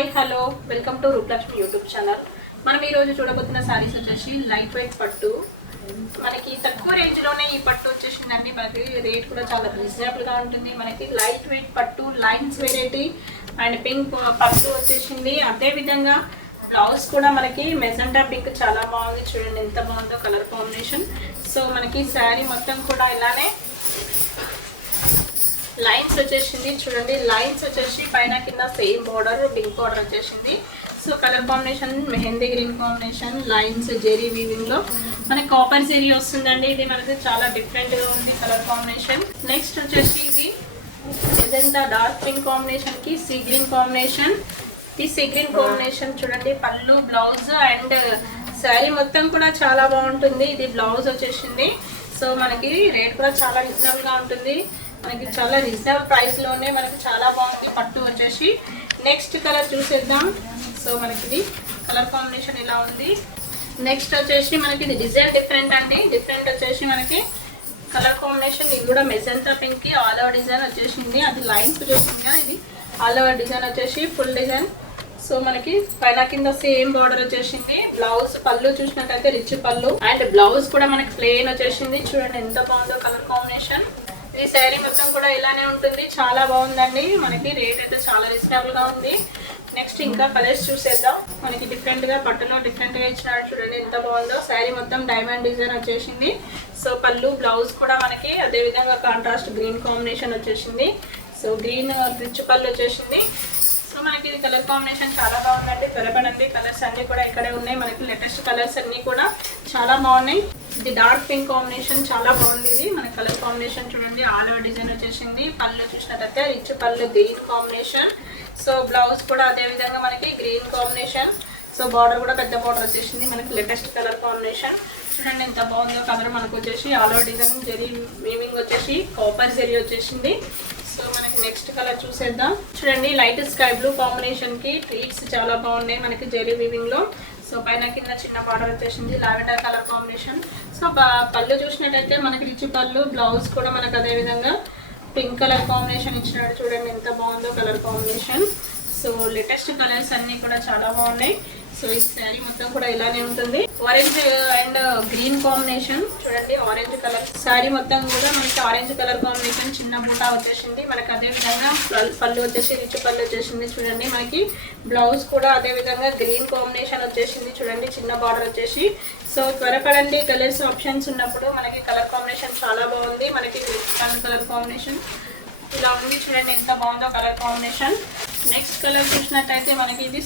Hi hello welcome to Rupalakshmi YouTube channel. మనం ఈరోజు చూడబోతున్న శారీస్ వచ్చేసి లైట్ వెయిట్ పట్టు. మనకి తక్కువ రేంజ్లోనే ఈ పట్టు వచ్చేసిందండి. మనకి రేట్ కూడా చాలా రీజనబుల్గా ఉంటుంది. మనకి లైట్ వెయిట్ పట్టు లైన్స్ వెరైటీ అండ్ పింక్ పట్టు వచ్చేసింది. అదేవిధంగా బ్లౌజ్ కూడా మనకి మెజెంటా పింక్ చాలా బాగుంది. చూడండి ఎంత బాగుందో కలర్ కాంబినేషన్. సో మనకి శారీ మొత్తం కూడా ఇలానే లైన్స్ వచ్చేసింది. చూడండి లైన్స్ వచ్చేసి పైన కింద సేమ్ బార్డర్ పింక్ బార్డర్ వచ్చేసింది. So colour combination mehndi green combination lines zari weaving లో మనకి కాపర్ జెరీ వస్తుందండి. ఇది మనకి చాలా డిఫరెంట్ గా ఉంది కలర్ కాంబినేషన్. నెక్స్ట్ వచ్చేసి ఇది ఇదంతా డార్క్ పింక్ కాంబినేషన్ కి సీ గ్రీన్ కాంబినేషన్. ఈ సీ గ్రీన్ కాంబినేషన్ చూడండి పళ్ళు బ్లౌజ్ అండ్ శారీ మొత్తం కూడా చాలా బాగుంటుంది. ఇది బ్లౌజ్ వచ్చేసింది. సో మనకి రేట్ కూడా చాలా రీజనబుల్ గా ఉంటుంది. మనకి చాలా రీజనబుల్ ప్రైస్ లోనే మనకి చాలా బాగుంది పట్టు వచ్చేసి. నెక్స్ట్ కలర్ చూసేద్దాం. సో మనకి ఇది కలర్ కాంబినేషన్ ఇలా ఉంది. నెక్స్ట్ వచ్చేసి మనకి ఇది డిజైన్ డిఫరెంట్ అండి. డిఫరెంట్ వచ్చేసి మనకి కలర్ కాంబినేషన్ ఇది కూడా మెజెంటా పింక్ కి ఆల్ ఓవర్ డిజైన్ వచ్చేసింది. అది లైన్స్ వచ్చేసింది. ఇది ఆల్ ఓవర్ డిజైన్ వచ్చేసి ఫుల్ డిజైన్. సో మనకి పైన కింద సేమ్ బార్డర్ వచ్చేసింది. బ్లౌజ్ పళ్ళు చూసినట్టయితే రిచ్ పళ్ళు అండ్ బ్లౌజ్ కూడా మనకి ప్లెయిన్ వచ్చేసింది. చూడండి ఎంత బాగుందో కలర్ కాంబినేషన్. ఈ శారీ మొత్తం కూడా ఇలానే ఉంటుంది. చాలా బాగుందండి. మనకి రేట్ అయితే చాలా రీజనబుల్ గా ఉంది. నెక్స్ట్ ఇంకా కలర్స్ చూసేద్దాం. మనకి డిఫరెంట్ గా పట్టులో డిఫరెంట్ గా ఇచ్చినాడు. చూడండి ఎంత బాగుందో. శారీ మొత్తం డైమండ్ డిజైన్ వచ్చేసింది. సో పళ్ళు బ్లౌజ్ కూడా మనకి అదే విధంగా కాంట్రాస్ట్ గ్రీన్ కాంబినేషన్ వచ్చేసింది. సో గ్రీన్ రిచ్ పళ్ళు వచ్చేసింది. సో మనకి ఇది కలర్ కాంబినేషన్ చాలా బాగుందండి. త్వరపడండి. కలర్స్ అన్ని కూడా ఇక్కడే ఉన్నాయి. మనకి లేటెస్ట్ కలర్స్ అన్ని కూడా చాలా బాగున్నాయి. ఇది డార్క్ పింక్ కాంబినేషన్ చాలా బాగుంది. ఇది మన కలర్ కాంబినేషన్ చూడండి ఆల్ ఓవర్ డిజైన్ వచ్చేసింది. పళ్ళు చూసినట్టయితే రిచ్ పళ్ళు గ్రీన్ కాంబినేషన్. సో బ్లౌజ్ కూడా అదే విధంగా మనకి గ్రీన్ కాంబినేషన్. సో బార్డర్ కూడా పెద్ద బార్డర్ వచ్చేసింది. మనకి లేటెస్ట్ కలర్ కాంబినేషన్ చూడండి ఎంత బాగుందో కలర్. మనకు వచ్చేసి all over design zari weaving వచ్చేసి కాపర్ జెరీ వచ్చేసింది. సో మనకి నెక్స్ట్ కలర్ చూసేద్దాం. చూడండి లైట్ స్కై బ్లూ కాంబినేషన్ కి ట్రీట్స్ చాలా బాగున్నాయి మనకి జెరీ వీవింగ్ లో. సో పైన కింద చిన్న బార్డర్ వచ్చేసింది. Lavender colour combination. సో పళ్ళు చూసినట్టయితే మనకి రిచ్ పళ్ళు బ్లౌజ్ కూడా మనకు అదే విధంగా పింక్ కలర్ కాంబినేషన్ ఇచ్చినాడు. చూడండి ఎంత బాగుందో colour combination. So latest colours అన్ని కూడా చాలా బాగున్నాయి. సో ఈ శారీ మొత్తం కూడా ఇలానే ఉంటుంది. ఆరెంజ్ అండ్ గ్రీన్ కాంబినేషన్ చూడండి ఆరెంజ్ కలర్. శారీ మొత్తం కూడా మనకి ఆరెంజ్ కలర్ కాంబినేషన్ చిన్న బూటా వచ్చేసింది. మనకి అదే విధంగా పళ్ళు వచ్చేసి రిచ్ పళ్ళు వచ్చేసింది. చూడండి మనకి బ్లౌజ్ కూడా అదే విధంగా గ్రీన్ కాంబినేషన్ వచ్చేసింది. చూడండి చిన్న బార్డర్ వచ్చేసి. సో త్వరపడండి. కలర్స్ ఆప్షన్స్ ఉన్నప్పుడు మనకి కలర్ కాంబినేషన్ చాలా బాగుంది. మనకి కలర్ కాంబినేషన్ ఇలా ఉంది. చూడండి ఎంత బాగుందో కలర్ కాంబినేషన్. నెక్స్ట్ కలర్ చూసినట్టయితే మనకి ఇది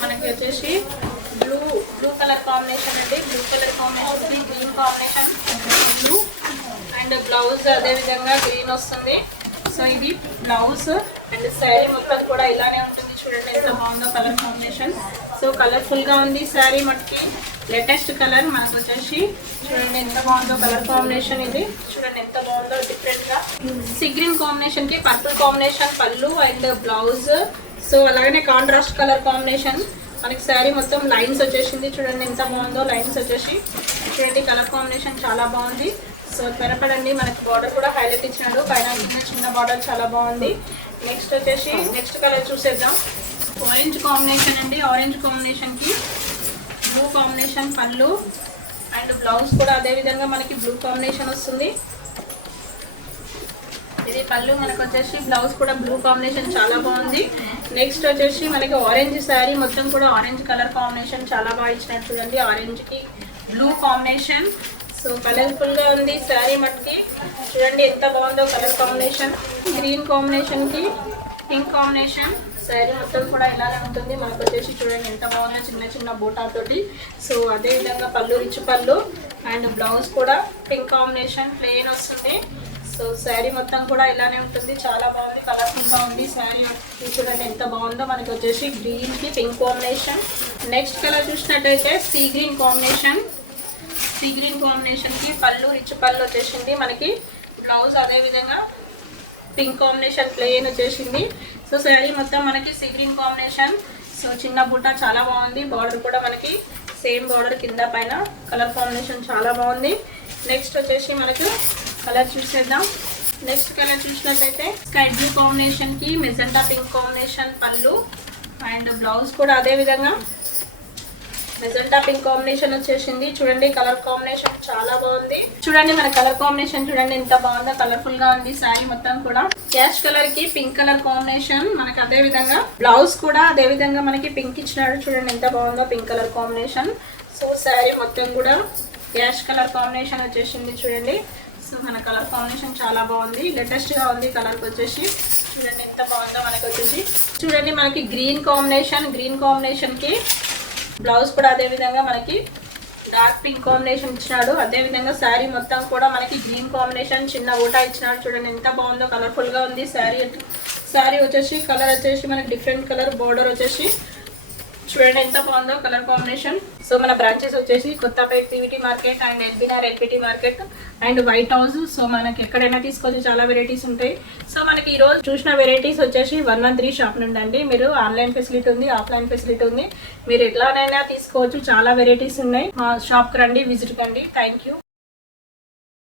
మనకి వచ్చేసి బ్లూ కలర్ కాంబినేషన్ అండి. బ్లూ కలర్ కాంబినేషన్ ఇది green combination blue and blouse అదే విధంగా గ్రీన్ వస్తుంది. సో ఇది బ్లౌజ్ అండ్ శారీ మొత్తం కూడా ఇలానే ఉంటుంది. చూడండి ఎంత బాగుందో కలర్ కాంబినేషన్. సో కలర్ఫుల్ గా ఉంది శారీ మట్టికి. లేటెస్ట్ కలర్ మనకు వచ్చేసి చూడండి ఎంత బాగుందో కలర్ కాంబినేషన్. ఇది చూడండి ఎంత బాగుందో డిఫరెంట్ గా సీ గ్రీన్ కాంబినేషన్ కి పర్పుల్ కాంబినేషన్ పళ్ళు అండ్ బ్లౌజ్. సో అలాగనే కాంట్రాస్ట్ కలర్ కాంబినేషన్ మనకి శారీ మొత్తం లైన్స్ వచ్చేసింది. చూడండి ఎంత బాగుందో లైన్స్ వచ్చేసి. చూడండి కలర్ కాంబినేషన్ చాలా బాగుంది. సో త్వరపడండి. మనకి బార్డర్ కూడా హైలైట్ ఇచ్చినాడు. పైన చిన్న బార్డర్ చాలా బాగుంది. నెక్స్ట్ వచ్చేసి నెక్స్ట్ కలర్ చూసేద్దాం. ఆరెంజ్ కాంబినేషన్ అండి. ఆరెంజ్ కాంబినేషన్ కి బ్లూ కాంబినేషన్ పళ్ళు అండ్ బ్లౌజ్ కూడా అదే విధంగా మనకి బ్లూ కాంబినేషన్ వస్తుంది. ఇది పళ్ళు మనకు వచ్చేసి బ్లౌజ్ కూడా బ్లూ కాంబినేషన్ చాలా బాగుంది. నెక్స్ట్ వచ్చేసి మనకి ఆరెంజ్ శారీ మొత్తం కూడా ఆరెంజ్ కలర్ కాంబినేషన్ చాలా బాగా ఇచ్చినట్టు. చూడండి ఆరెంజ్ కి బ్లూ కాంబినేషన్. సో కలర్ఫుల్ గా ఉంది శారీ మట్టికి. చూడండి ఎంత బాగుందో కలర్ కాంబినేషన్. గ్రీన్ కాంబినేషన్ కి పింక్ కాంబినేషన్. శారీ మొత్తం కూడా ఇలానే ఉంటుంది. మనకు వచ్చేసి చూడండి ఎంత బాగుందో చిన్న చిన్న బూటా తోటి. సో అదే విధంగా పళ్ళు రిచ్ పళ్ళు అండ్ బ్లౌజ్ కూడా పింక్ కాంబినేషన్ ప్లెయిన్ వస్తుంది. సో శారీ మొత్తం కూడా ఇలానే ఉంటుంది. చాలా బాగుంది కలర్ఫుల్ గా ఉంది శారీ. చూడండి ఎంత బాగుందో. మనకి వచ్చేసి గ్రీన్ కి పింక్ కాంబినేషన్. నెక్స్ట్ కలర్ చూసినట్టయితే sea green combination. Sea green combination కి పళ్ళు రిచ్ పళ్ళు వచ్చేసింది. మనకి బ్లౌజ్ అదే విధంగా పింక్ కాంబినేషన్ ప్లెయిన్ వచ్చేసింది. సో శారీ మొత్తం మనకి సీ గ్రీన్ కాంబినేషన్. సో చిన్న బుట్ట చాలా బాగుంది. బార్డర్ కూడా మనకి సేమ్ బార్డర్ కింద పైన కలర్ కాంబినేషన్ చాలా బాగుంది. నెక్స్ట్ వచ్చేసి మనకు కలర్ చూసేద్దాం. నెక్స్ట్ కలర్ చూసినట్లయితే స్కై బ్లూ కాంబినేషన్ కి మెజెంటా పింక్ కాంబినేషన్ పళ్ళు అండ్ బ్లౌజ్ కూడా అదే విధంగా మెజెంటా పింక్ కాంబినేషన్ వచ్చేసింది. చూడండి కలర్ కాంబినేషన్ చాలా బాగుంది. చూడండి మన కలర్ కాంబినేషన్ చూడండి ఎంత బాగుందో, కలర్ఫుల్ గా ఉంది. శారీ మొత్తం కూడా క్యాష్ కలర్ కి పింక్ కలర్ కాంబినేషన్. మనకి అదే విధంగా బ్లౌజ్ కూడా అదే విధంగా మనకి పింక్ ఇచ్చినాడు. చూడండి ఎంత బాగుందో pink colour combination. So sari మొత్తం కూడా క్యాష్ కలర్ కాంబినేషన్ వచ్చేసింది. చూడండి సో మన కలర్ కాంబినేషన్ చాలా బాగుంది, లేటెస్ట్ గా ఉంది. కలర్ వచ్చేసి చూడండి ఎంత బాగుందో మనకి వచ్చేసి. చూడండి మనకి గ్రీన్ కాంబినేషన్ కి బ్లౌజ్ కూడా అదే విధంగా మనకి డార్క్ పింక్ కాంబినేషన్ ఇచ్చినాడు. అదే విధంగా శారీ మొత్తం కూడా మనకి గ్రీన్ కాంబినేషన్ చిన్న ఊట ఇచ్చినాడు. చూడండి ఎంత బాగుందో, కలర్ఫుల్ గా ఉంది శారీ వచ్చేసి. కలర్ వచ్చేసి మనకి డిఫరెంట్ కలర్, బోర్డర్ వచ్చేసి చూడండి ఎంత బాగుందో కలర్ కాంబినేషన్. సో మన బ్రాంచెస్ వచ్చేసి Kothapet PVT market and LB Nagar LPT market and white house. So మనకి ఎక్కడైనా తీసుకోవచ్చు, చాలా వెరైటీస్ ఉంటాయి. సో మనకి ఈ రోజు చూసిన వెరైటీస్ వచ్చేసి 113 షాప్ నుండి అండి. మీరు ఆన్లైన్ ఫెసిలిటీ ఉంది, ఆఫ్లైన్ ఫెసిలిటీ ఉంది. మీరు ఎట్లానైనా తీసుకోవచ్చు, చాలా వెరైటీస్ ఉన్నాయి. మా షాప్కి రండి, విజిట్ కండి. Thank you.